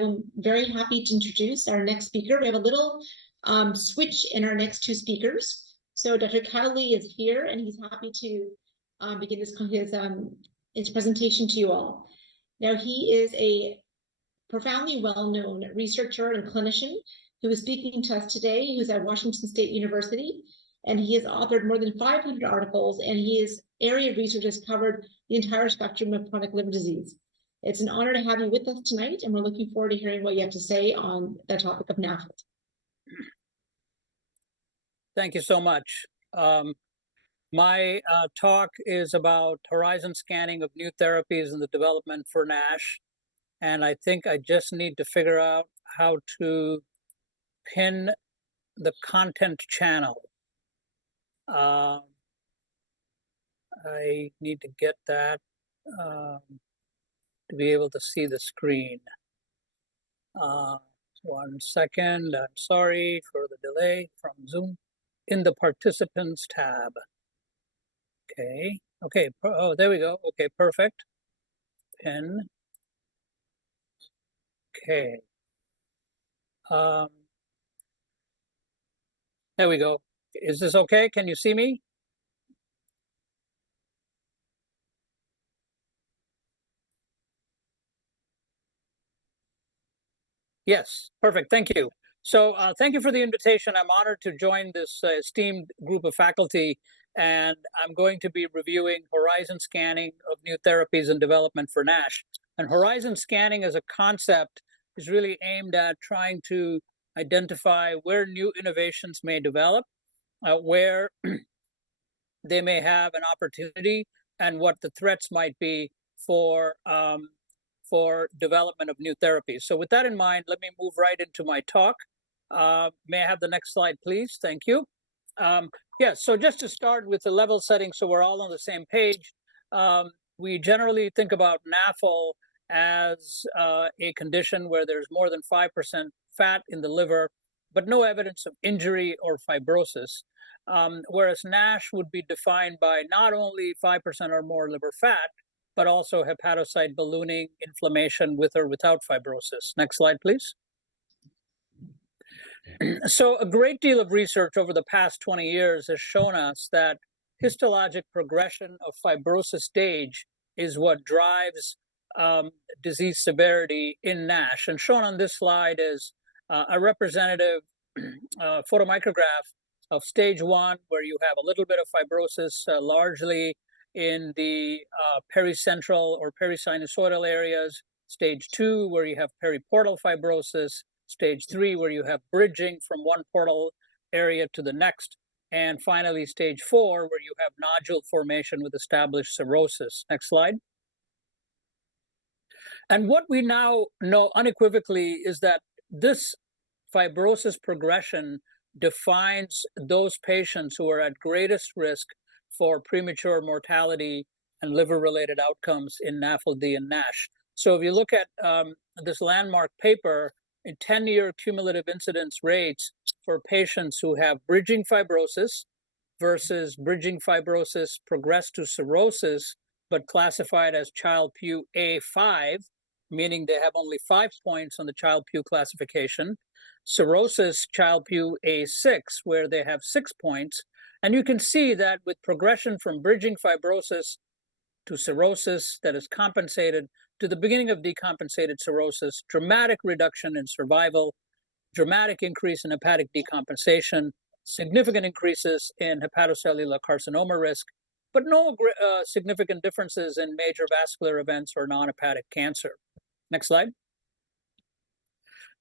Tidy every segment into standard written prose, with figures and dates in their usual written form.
I'm very happy to introduce our next speaker. We have a little switch in our next two speakers. So Dr. Kowdley is here, and he's happy to begin his presentation to you all. Now, he is a profoundly well-known researcher and clinician who is speaking to us today, who's at Washington State University, and he has authored more than 500 articles, and his area of research has covered the entire spectrum of chronic liver disease. It's an honor to have you with us tonight, and we're looking forward to hearing what you have to say on the topic of NAFLD. Thank you so much. My talk is about horizon scanning of new therapies and the development for NASH. And I think I just need to figure out how to pin the content channel. I need to get that to be able to see the screen. 1 second, I'm sorry for the delay from Zoom. In the participants tab. Okay, oh, there we go. Okay, perfect. Pin. Okay. There we go. Is this okay? Can you see me? Yes, perfect. Thank you. So thank you for the invitation. I'm honored to join this esteemed group of faculty, and I'm going to be reviewing horizon scanning of new therapies and development for NASH. And horizon scanning as a concept is really aimed at trying to identify where new innovations may develop, where they may have an opportunity, and what the threats might be for development of new therapies. So with that in mind, let me move right into my talk. May I have the next slide, please? Thank you. Yes, so just to start with the level setting so we're all on the same page, we generally think about NAFLD as a condition where there's more than 5% fat in the liver, but no evidence of injury or fibrosis, whereas NASH would be defined by not only 5% or more liver fat, but also hepatocyte ballooning, inflammation with or without fibrosis. Next slide, please. So a great deal of research over the past 20 years has shown us that histologic progression of fibrosis stage is what drives disease severity in NASH. And shown on this slide is a representative photomicrograph of stage 1, where you have a little bit of fibrosis, largely in the pericentral or perisinusoidal areas, stage 2, where you have periportal fibrosis, stage 3, where you have bridging from one portal area to the next, and finally stage 4, where you have nodule formation with established cirrhosis. Next slide. And what we now know unequivocally is that this fibrosis progression defines those patients who are at greatest risk for premature mortality and liver-related outcomes in NAFLD and NASH. So if you look at this landmark paper, in 10-year cumulative incidence rates for patients who have bridging fibrosis versus bridging fibrosis progressed to cirrhosis, but classified as Child-Pugh A5, meaning they have only 5 points on the Child-Pugh classification, cirrhosis Child-Pugh A6, where they have 6 points. And you can see that with progression from bridging fibrosis to cirrhosis that is compensated to the beginning of decompensated cirrhosis, dramatic reduction in survival, dramatic increase in hepatic decompensation, significant increases in hepatocellular carcinoma risk, but no significant differences in major vascular events or non-hepatic cancer. Next slide.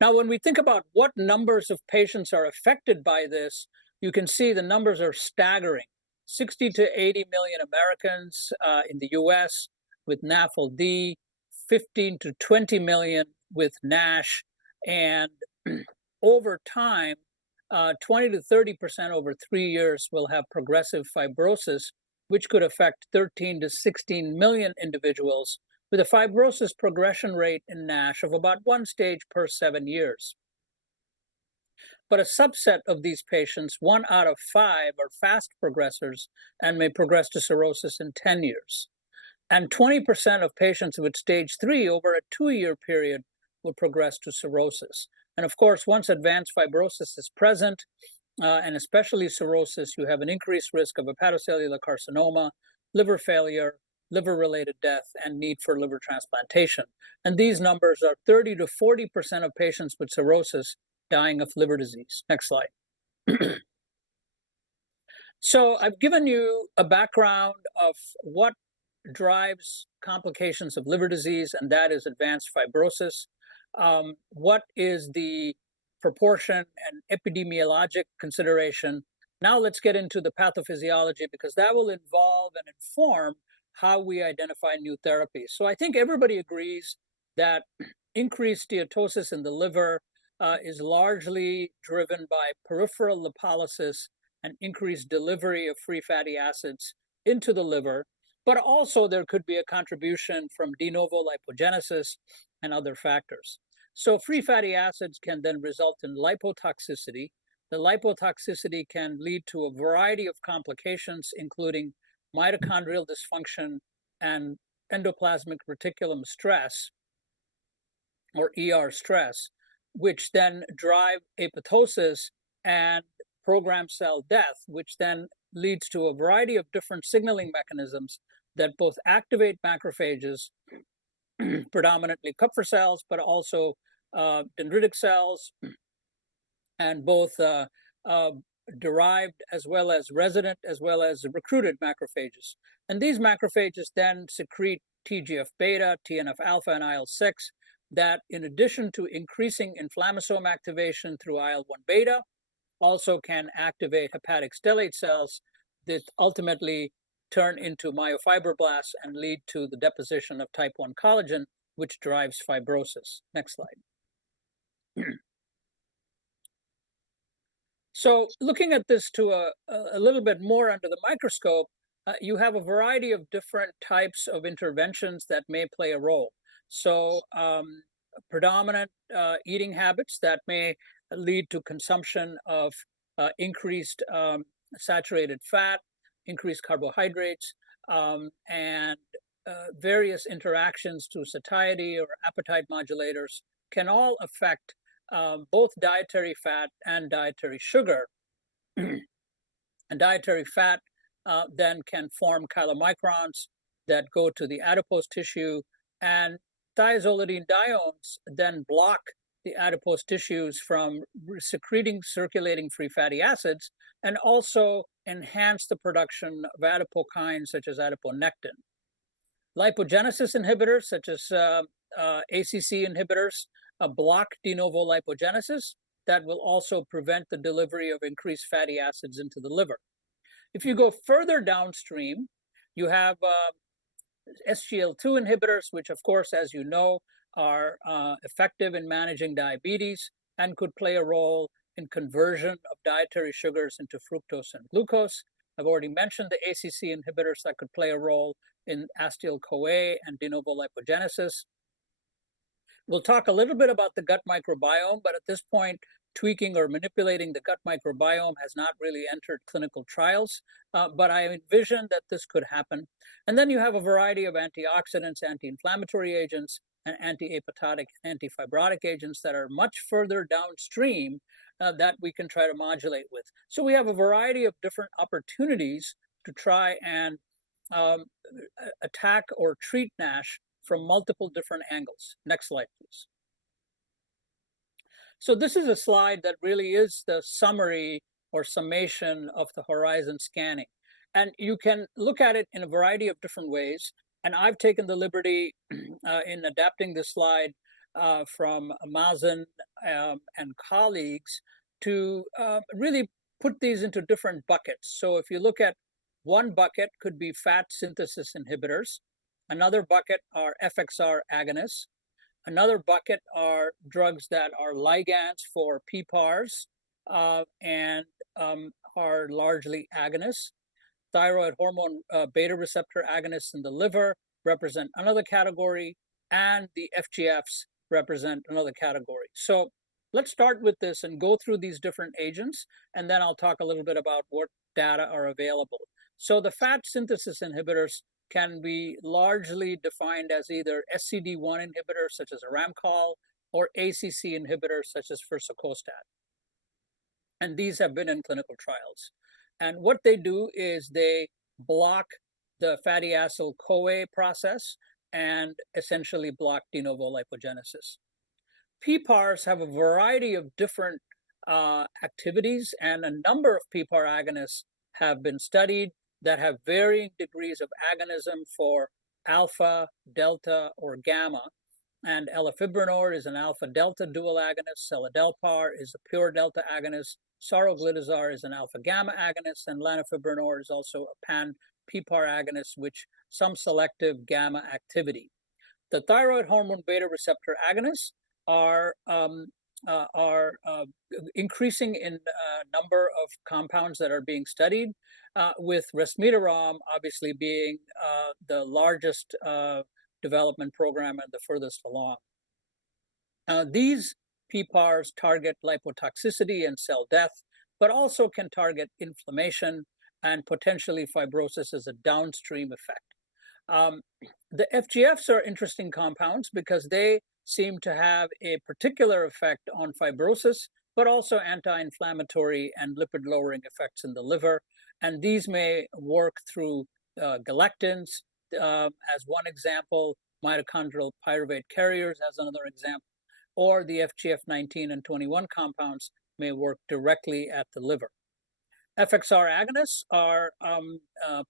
Now, when we think about what numbers of patients are affected by this, you can see the numbers are staggering. 60 to 80 million Americans in the US with NAFLD, 15 to 20 million with NASH, and over time, 20 to 30% over 3 years will have progressive fibrosis, which could affect 13 to 16 million individuals with a fibrosis progression rate in NASH of about 1 stage per 7 years. But a subset of these patients, 1 out of 5, are fast progressors and may progress to cirrhosis in 10 years. And 20% of patients with stage 3 over a 2-year period will progress to cirrhosis. And of course, once advanced fibrosis is present, and especially cirrhosis, you have an increased risk of hepatocellular carcinoma, liver failure, liver-related death, and need for liver transplantation. And these numbers are 30 to 40% of patients with cirrhosis dying of liver disease. Next slide. So I've given you a background of what drives complications of liver disease, and that is advanced fibrosis. What is the proportion and epidemiologic consideration? Now let's get into the pathophysiology, because that will involve and inform how we identify new therapies. So I think everybody agrees that increased steatosis in the liver is largely driven by peripheral lipolysis and increased delivery of free fatty acids into the liver, but also there could be a contribution from de novo lipogenesis and other factors. So free fatty acids can then result in lipotoxicity. The lipotoxicity can lead to a variety of complications, including mitochondrial dysfunction and endoplasmic reticulum stress, or ER stress, which then drive apoptosis and programmed cell death, which then leads to a variety of different signaling mechanisms that both activate macrophages, predominantly Kupffer cells, but also dendritic cells, and both derived as well as resident as well as recruited macrophages. And these macrophages then secrete TGF-beta, TNF-alpha, and IL-6 that, in addition to increasing inflammasome activation through IL-1-beta, also can activate hepatic stellate cells that ultimately turn into myofibroblasts and lead to the deposition of type 1 collagen, which drives fibrosis. Next slide. So looking at this to a little bit more under the microscope, you have a variety of different types of interventions that may play a role. So predominant eating habits that may lead to consumption of increased saturated fat, increased carbohydrates, and various interactions to satiety or appetite modulators can all affect both dietary fat and dietary sugar. And dietary fat then can form chylomicrons that go to the adipose tissue, and thiazolidine diones then block the adipose tissues from secreting circulating free fatty acids and also enhance the production of adipokines such as adiponectin. Lipogenesis inhibitors such as ACC inhibitors block de novo lipogenesis. That will also prevent the delivery of increased fatty acids into the liver. If you go further downstream, you have SGLT2 inhibitors, which of course, as you know, are effective in managing diabetes and could play a role in conversion of dietary sugars into fructose and glucose. I've already mentioned the ACC inhibitors that could play a role in acetyl-CoA and de novo lipogenesis. We'll talk a little bit about the gut microbiome, but at this point, tweaking or manipulating the gut microbiome has not really entered clinical trials, but I envision that this could happen. And then you have a variety of antioxidants, anti-inflammatory agents, and anti-apoptotic, anti-fibrotic agents that are much further downstream that we can try to modulate with. So we have a variety of different opportunities to try and attack or treat NASH from multiple different angles. Next slide, please. So this is a slide that really is the summary or summation of the horizon scanning. And you can look at it in a variety of different ways. And I've taken the liberty in adapting this slide from Mazen and colleagues to really put these into different buckets. So if you look at one bucket could be fat synthesis inhibitors. Another bucket are FXR agonists. Another bucket are drugs that are ligands for PPARs and are largely agonists. Thyroid hormone beta receptor agonists in the liver represent another category, and the FGFs represent another category. So let's start with this and go through these different agents, and then I'll talk a little bit about what data are available. So the fat synthesis inhibitors can be largely defined as either SCD1 inhibitors such as aramcol, or ACC inhibitors such as firsicostat. And these have been in clinical trials. And what they do is they block the fatty acyl CoA process and essentially block de novo lipogenesis. PPARs have a variety of different activities, and a number of PPAR agonists have been studied that have varying degrees of agonism for alpha, delta, or gamma. And elafibranor is an alpha-delta dual agonist, seladelpar is a pure delta agonist, saroglitazar is an alpha-gamma agonist, and lanifibranor is also a pan-PPAR agonist with some selective gamma activity. The thyroid hormone beta receptor agonists are increasing in number of compounds that are being studied, with resmetirom obviously being the largest development program and the furthest along. These PPARs target lipotoxicity and cell death, but also can target inflammation and potentially fibrosis as a downstream effect. The FGFs are interesting compounds because they seem to have a particular effect on fibrosis, but also anti-inflammatory and lipid-lowering effects in the liver. And these may work through galectins, as one example, mitochondrial pyruvate carriers as another example, or the FGF19 and 21 compounds may work directly at the liver. FXR agonists are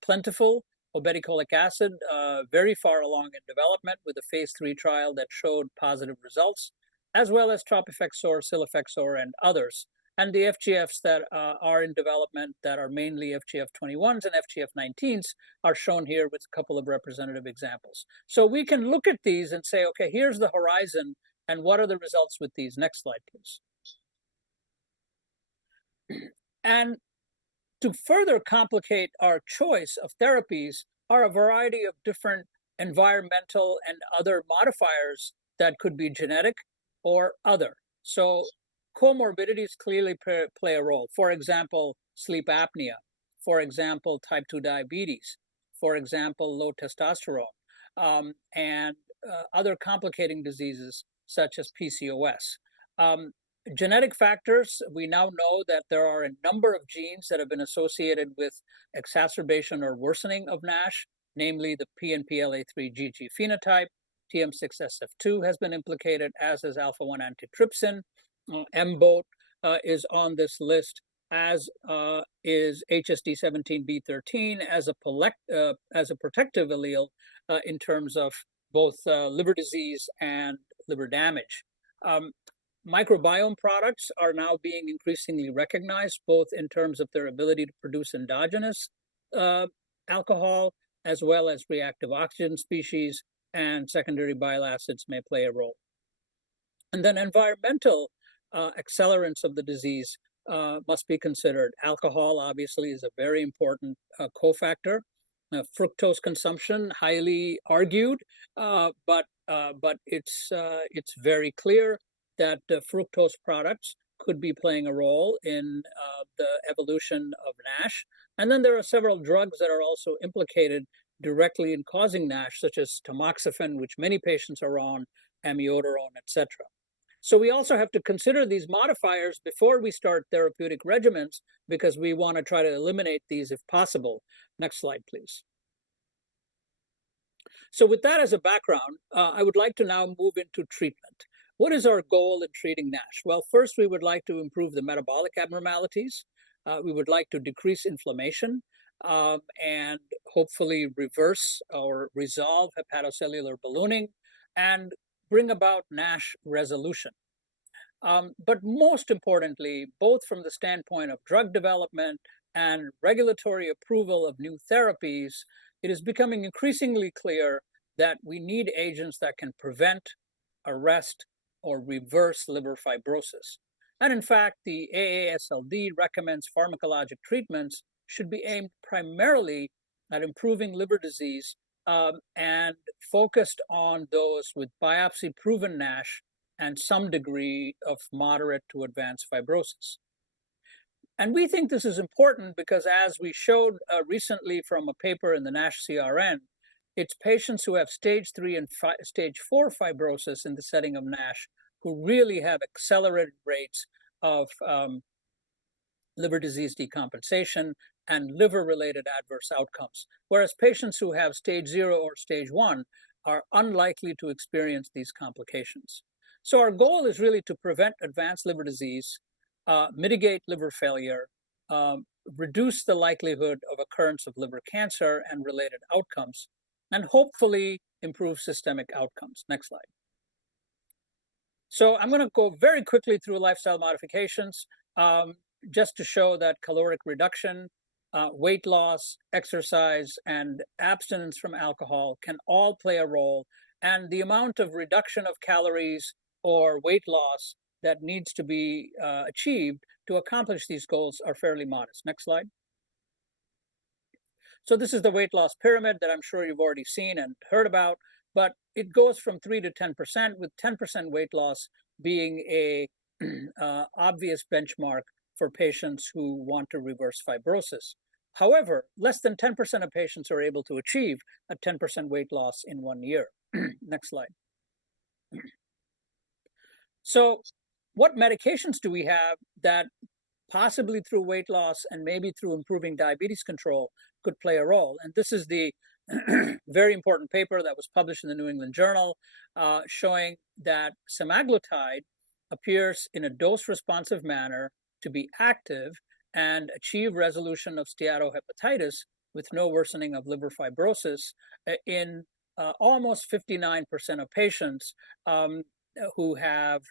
plentiful. Obeticholic acid, very far along in development with a phase 3 trial that showed positive results, as well as tropifexor, cilofexor, and others. And the FGFs that are in development that are mainly FGF21s and FGF19s are shown here with a couple of representative examples. So we can look at these and say, okay, here's the horizon, and what are the results with these? Next slide, please. And to further complicate our choice of therapies are a variety of different environmental and other modifiers that could be genetic or other. So comorbidities clearly play a role. For example, sleep apnea. For example, type 2 diabetes. For example, low testosterone. And other complicating diseases such as PCOS. Genetic factors, we now know that there are a number of genes that have been associated with exacerbation or worsening of NASH, namely the PNPLA3 phenotype. TM6SF2 has been implicated, as is alpha-1 antitrypsin. MBOT is on this list, as is HSD17B13 as a protective allele in terms of both liver disease and liver damage. Microbiome products are now being increasingly recognized, both in terms of their ability to produce endogenous alcohol, as well as reactive oxygen species, and secondary bile acids may play a role. And then environmental accelerants of the disease must be considered. Alcohol, obviously, is a very important cofactor. Fructose consumption, highly argued, but it's very clear that fructose products could be playing a role in the evolution of NASH. And then there are several drugs that are also implicated directly in causing NASH, such as tamoxifen, which many patients are on, amiodarone, etc. So we also have to consider these modifiers before we start therapeutic regimens, because we want to try to eliminate these if possible. Next slide, please. So with that as a background, I would like to now move into treatment. What is our goal in treating NASH? Well, first, we would like to improve the metabolic abnormalities. We would like to decrease inflammation and hopefully reverse or resolve hepatocellular ballooning and bring about NASH resolution. But most importantly, both from the standpoint of drug development and regulatory approval of new therapies, it is becoming increasingly clear that we need agents that can prevent, arrest, or reverse liver fibrosis. And in fact, the AASLD recommends pharmacologic treatments should be aimed primarily at improving liver disease and focused on those with biopsy-proven NASH and some degree of moderate to advanced fibrosis. And we think this is important because, as we showed recently from a paper in the NASH CRN, it's patients who have stage 3 and stage 4 fibrosis in the setting of NASH who really have accelerated rates of liver disease decompensation and liver-related adverse outcomes, whereas patients who have stage 0 or stage 1 are unlikely to experience these complications. So our goal is really to prevent advanced liver disease, mitigate liver failure, reduce the likelihood of occurrence of liver cancer and related outcomes, and hopefully improve systemic outcomes. Next slide. So I'm going to go very quickly through lifestyle modifications, just to show that caloric reduction, weight loss, exercise, and abstinence from alcohol can all play a role, and the amount of reduction of calories or weight loss that needs to be achieved to accomplish these goals are fairly modest. Next slide. So this is the weight loss pyramid that I'm sure you've already seen and heard about, but it goes from 3 to 10%, with 10% weight loss being a obvious benchmark for patients who want to reverse fibrosis. However, less than 10% of patients are able to achieve a 10% weight loss in 1 year. Next slide. So what medications do we have that possibly through weight loss and maybe through improving diabetes control could play a role? And this is the very important paper that was published in the New England Journal showing that semaglutide appears in a dose-responsive manner to be active and achieve resolution of steatohepatitis with no worsening of liver fibrosis in almost 59% of patients who have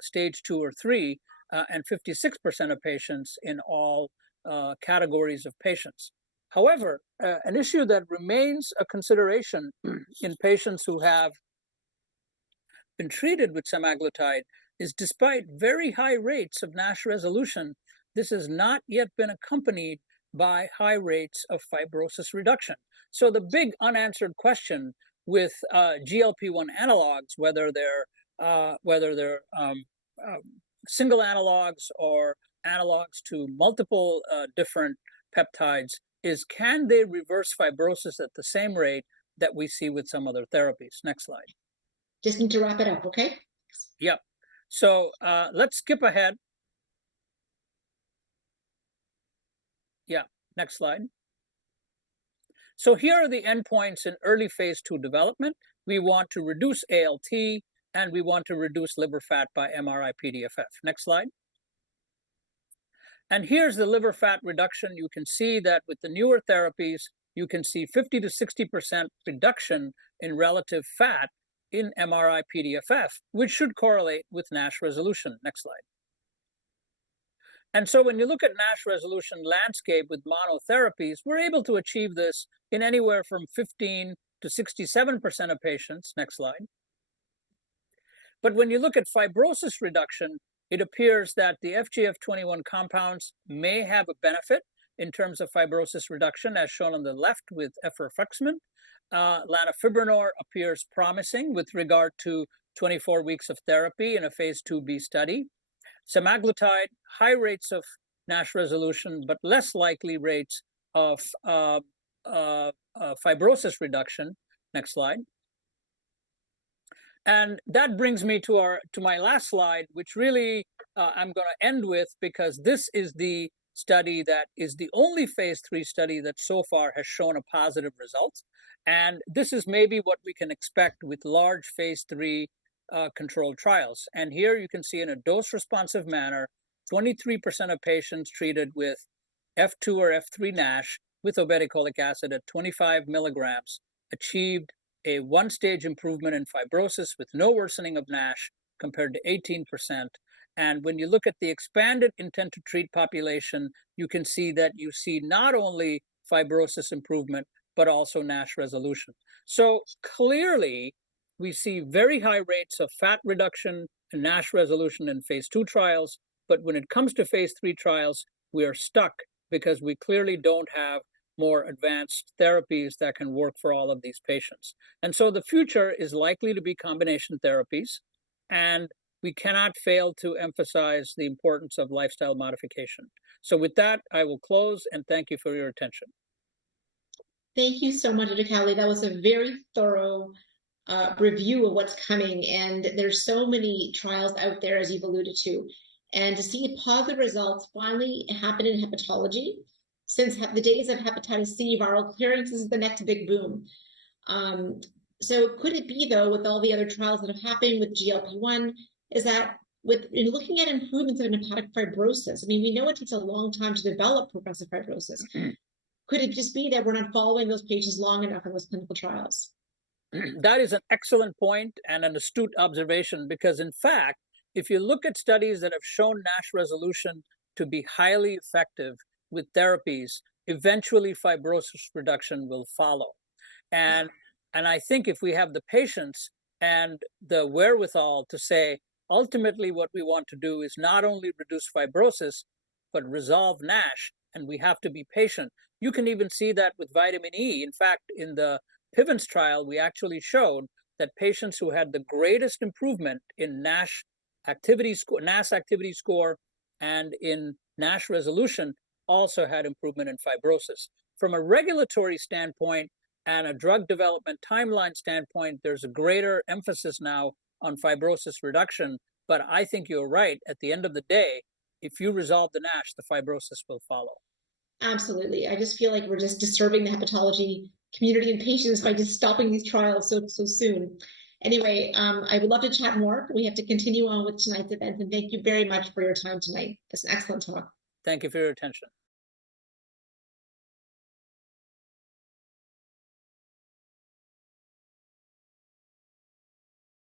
stage 2 or 3, and 56% of patients in all categories of patients. However, an issue that remains a consideration in patients who have been treated with semaglutide is, despite very high rates of NASH resolution, this has not yet been accompanied by high rates of fibrosis reduction. So the big unanswered question with GLP-1 analogs, whether they're single analogs or analogs to multiple different peptides, is can they reverse fibrosis at the same rate that we see with some other therapies? Next slide. Just need to wrap it up, okay? Yep. So let's skip ahead. Yeah, next slide. So here are the endpoints in early phase 2 development. We want to reduce ALT, and we want to reduce liver fat by MRI-PDFF. Next slide. And here's the liver fat reduction. You can see that with the newer therapies, you can see 50 to 60% reduction in relative fat in MRI-PDFF, which should correlate with NASH resolution. Next slide. And so when you look at NASH resolution landscape with monotherapies, we're able to achieve this in anywhere from 15 to 67% of patients. Next slide. But when you look at fibrosis reduction, it appears that the FGF21 compounds may have a benefit in terms of fibrosis reduction, as shown on the left with efruxifermin. Lanifibranor appears promising with regard to 24 weeks of therapy in a phase 2b study. Semaglutide, high rates of NASH resolution, but less likely rates of fibrosis reduction. Next slide. And that brings me to my last slide, which really I'm going to end with, because this is the study that is the only phase 3 study that so far has shown a positive result. And this is maybe what we can expect with large phase 3 controlled trials. And here you can see in a dose-responsive manner, 23% of patients treated with F2 or F3 NASH with obeticholic acid at 25 milligrams achieved a one-stage improvement in fibrosis with no worsening of NASH compared to 18%. And when you look at the expanded intent to treat population, you can see that you see not only fibrosis improvement, but also NASH resolution. So clearly, we see very high rates of fat reduction and NASH resolution in phase 2 trials. But when it comes to phase 3 trials, we are stuck because we clearly don't have more advanced therapies that can work for all of these patients. And so the future is likely to be combination therapies, and we cannot fail to emphasize the importance of lifestyle modification. So with that, I will close, and thank you for your attention. Thank you so much, Dr. Kowdley. That was a very thorough review of what's coming. And there's so many trials out there, as you've alluded to. And to see positive results finally happen in hepatology, since the days of hepatitis C viral clearance is the next big boom. So could it be, though, with all the other trials that have happened with GLP-1, is that in looking at improvements in hepatic fibrosis, I mean, we know it takes a long time to develop progressive fibrosis. Could it just be that we're not following those patients long enough in those clinical trials? That is an excellent point and an astute observation, because in fact, if you look at studies that have shown NASH resolution to be highly effective with therapies, eventually fibrosis reduction will follow. And I think if we have the patience and the wherewithal to say, ultimately what we want to do is not only reduce fibrosis, but resolve NASH, and we have to be patient. You can even see that with vitamin E. In fact, in the Pivens trial, we actually showed that patients who had the greatest improvement in NASH activity score and in NASH resolution also had improvement in fibrosis. From a regulatory standpoint and a drug development timeline standpoint, there's a greater emphasis now on fibrosis reduction. But I think you're right. At the end of the day, if you resolve the NASH, the fibrosis will follow. Absolutely. I just feel like we're just disturbing the hepatology community and patients by just stopping these trials so soon. Anyway, I would love to chat more, but we have to continue on with tonight's event. And thank you very much for your time tonight. It's an excellent talk. Thank you for your attention.